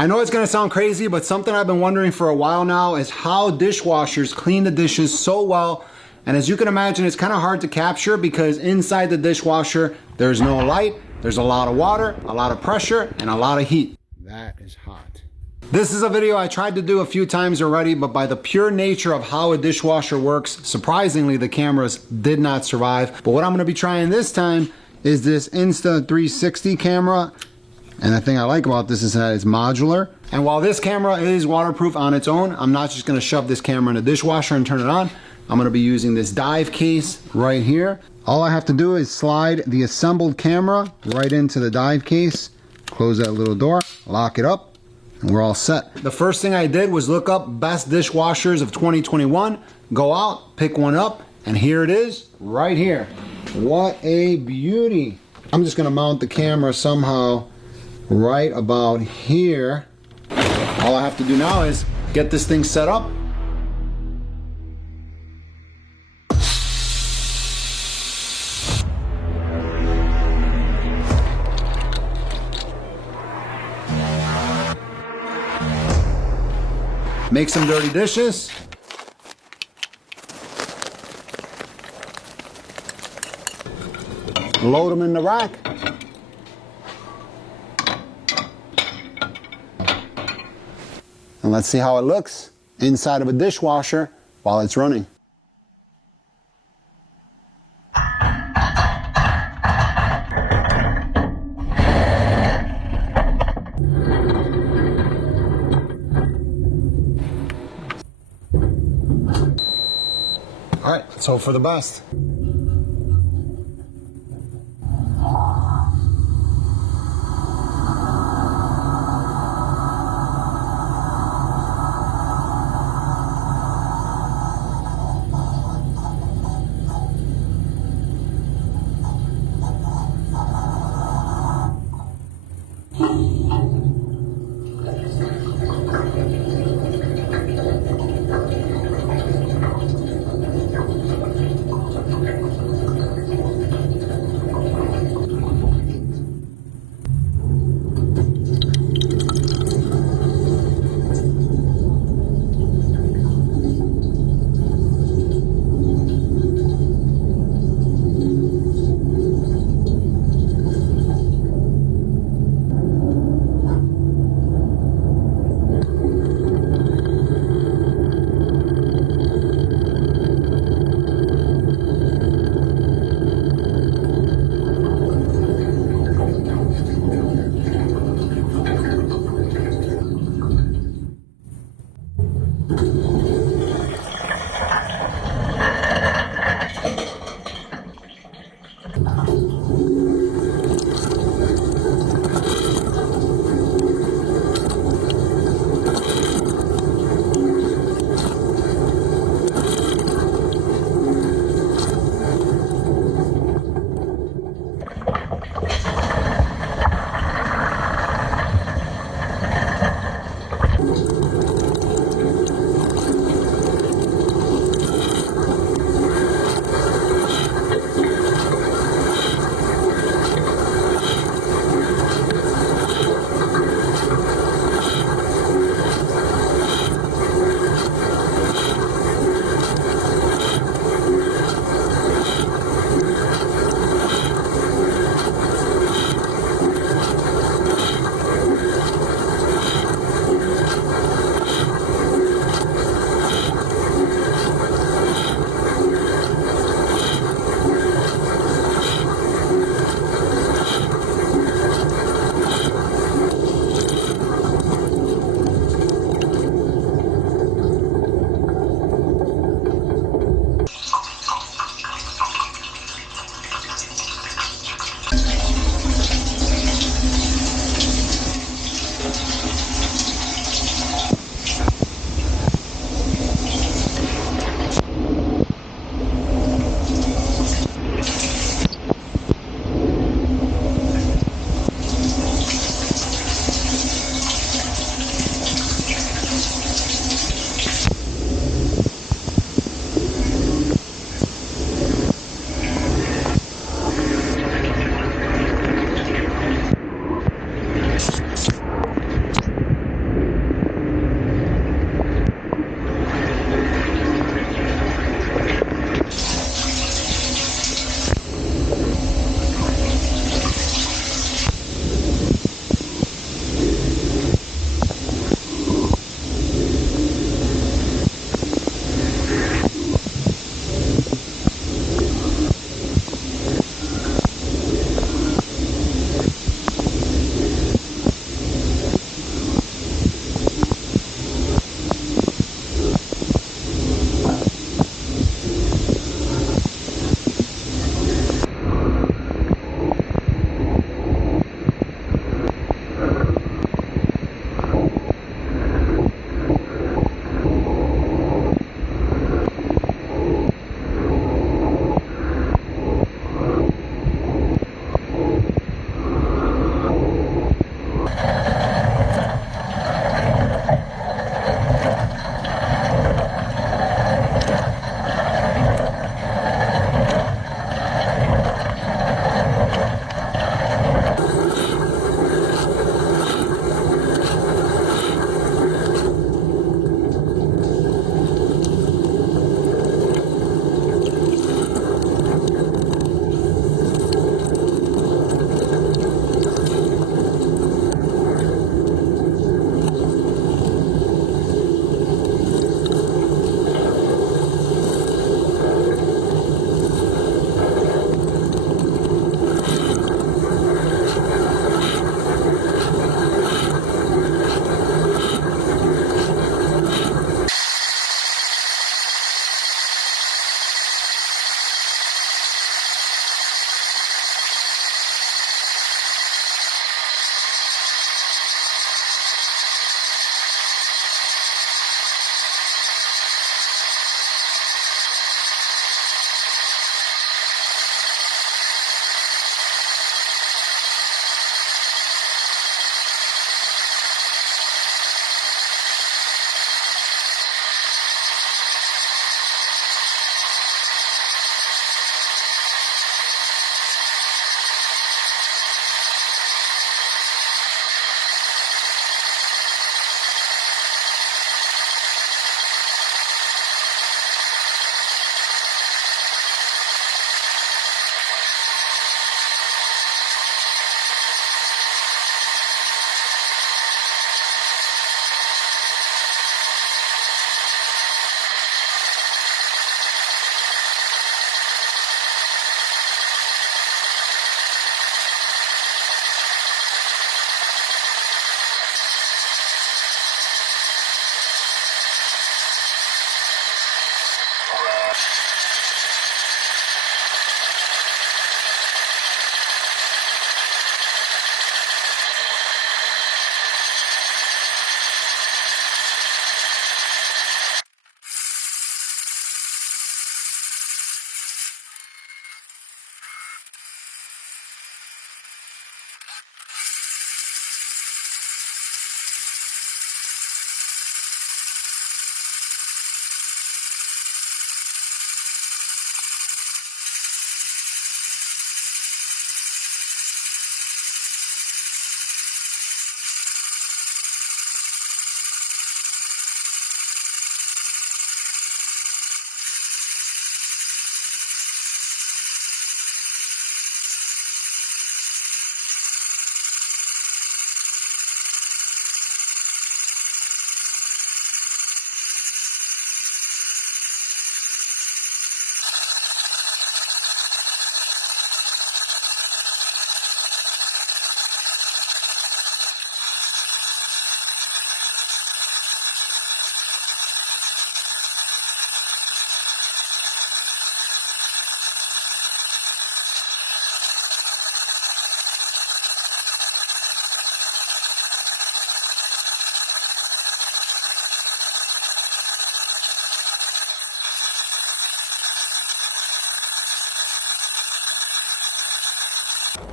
I know it's gonna sound crazy, but something I've been wondering for a while now is how dishwashers clean the dishes so well. And as you can imagine, it's kind of hard to capture because inside the dishwasher, there's no light, there's a lot of water, a lot of pressure, and a lot of heat. That is hot. This is a video I tried to do a few times already, but by the pure nature of how a dishwasher works, surprisingly, the cameras did not survive. But what I'm gonna be trying this time is this Insta360 camera. And the thing I like about this is that it's modular. And while this camera is waterproof on its own, I'm not just gonna shove this camera in a dishwasher and turn it on. I'm gonna be using this dive case right here. All I have to do is slide the assembled camera right into the dive case, close that little door, lock it up, and we're all set. The first thing I did was look up best dishwashers of 2021, go out, pick one up, and here it is, right here. What a beauty. I'm just gonna mount the camera somehow right about here. All I have to do now is get this thing set up. Make some dirty dishes. Load them in the rack. And let's see how it looks inside of a dishwasher while it's running. All right, let's hope for the best.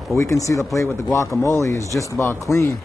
but we can see the plate with the guacamole is just about clean.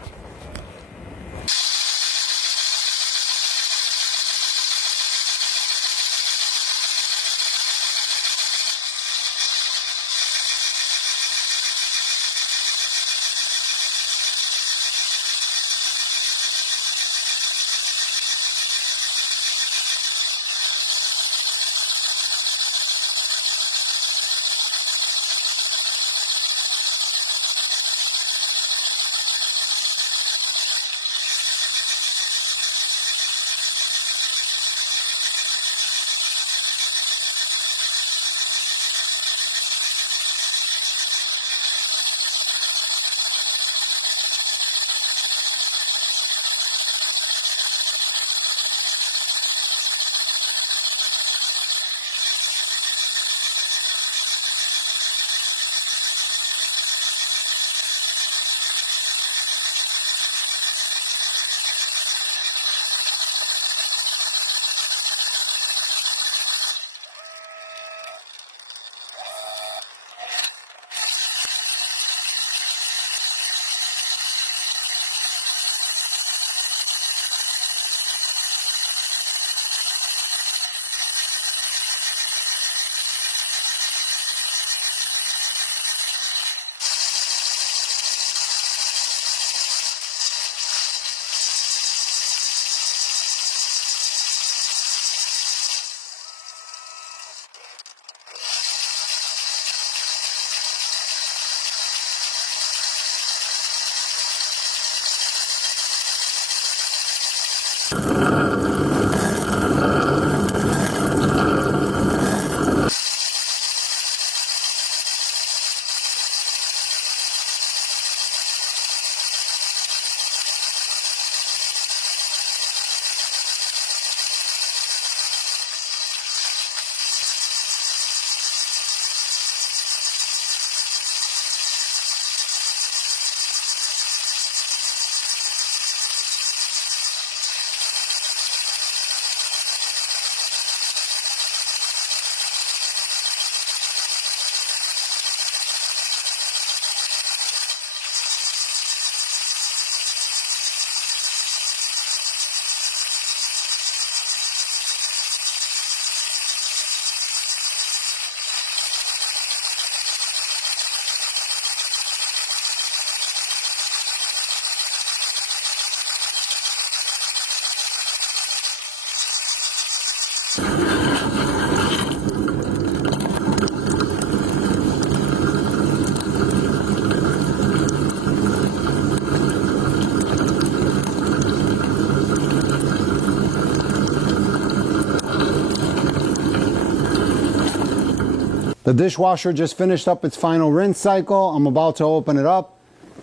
The dishwasher just finished up its final rinse cycle. I'm about to open it up.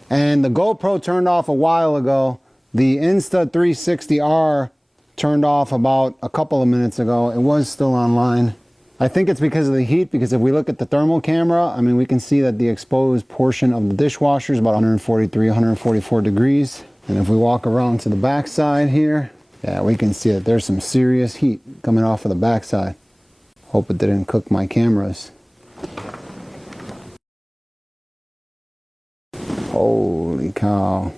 And the GoPro turned off a while ago. The Insta360R turned off about a couple of minutes ago. It was still online. I think it's because of the heat, because if we look at the thermal camera, I mean, we can see that the exposed portion of the dishwasher is about 143, 144 degrees. And if we walk around to the back side here, yeah, we can see that there's some serious heat coming off of the back side. Hope it didn't cook my cameras. Holy cow,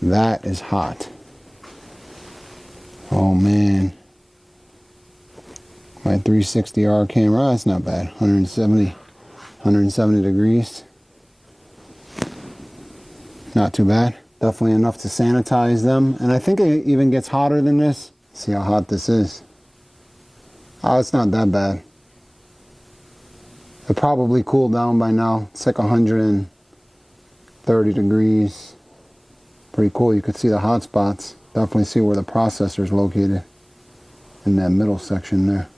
that is hot. Oh man, my 360R camera, that's not bad. 170 degrees. Not too bad. Definitely enough to sanitize them. And I think it even gets hotter than this. See how hot this is. Oh, it's not that bad. It probably cooled down by now. It's like 130 degrees. Pretty cool. You could see the hot spots. Definitely see where the processor is located in that middle section there.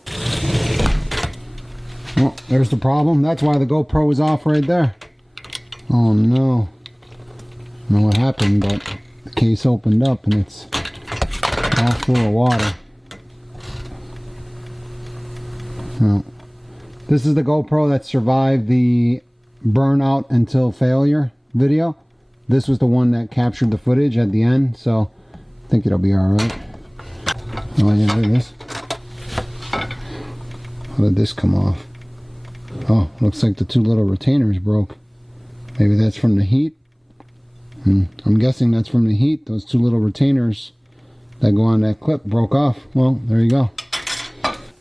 Well, there's the problem. That's why the GoPro was off right there. Oh no. I don't know what happened, but the case opened up and it's all full of water. Well, this is the GoPro that survived the burnout until failure video. This was the one that captured the footage at the end, so I think it'll be alright. Oh, yeah, look at this. How did this come off? Oh, looks like the two little retainers broke. Maybe that's from the heat. I'm guessing that's from the heat. Those two little retainers that go on that clip broke off. Well, there you go.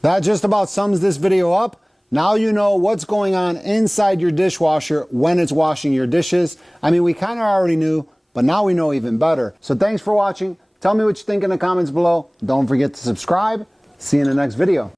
That just about sums this video up. Now you know what's going on inside your dishwasher when it's washing your dishes. I mean, we kind of already knew, but now we know even better. So thanks for watching. Tell me what you think in the comments below. Don't forget to subscribe. See you in the next video.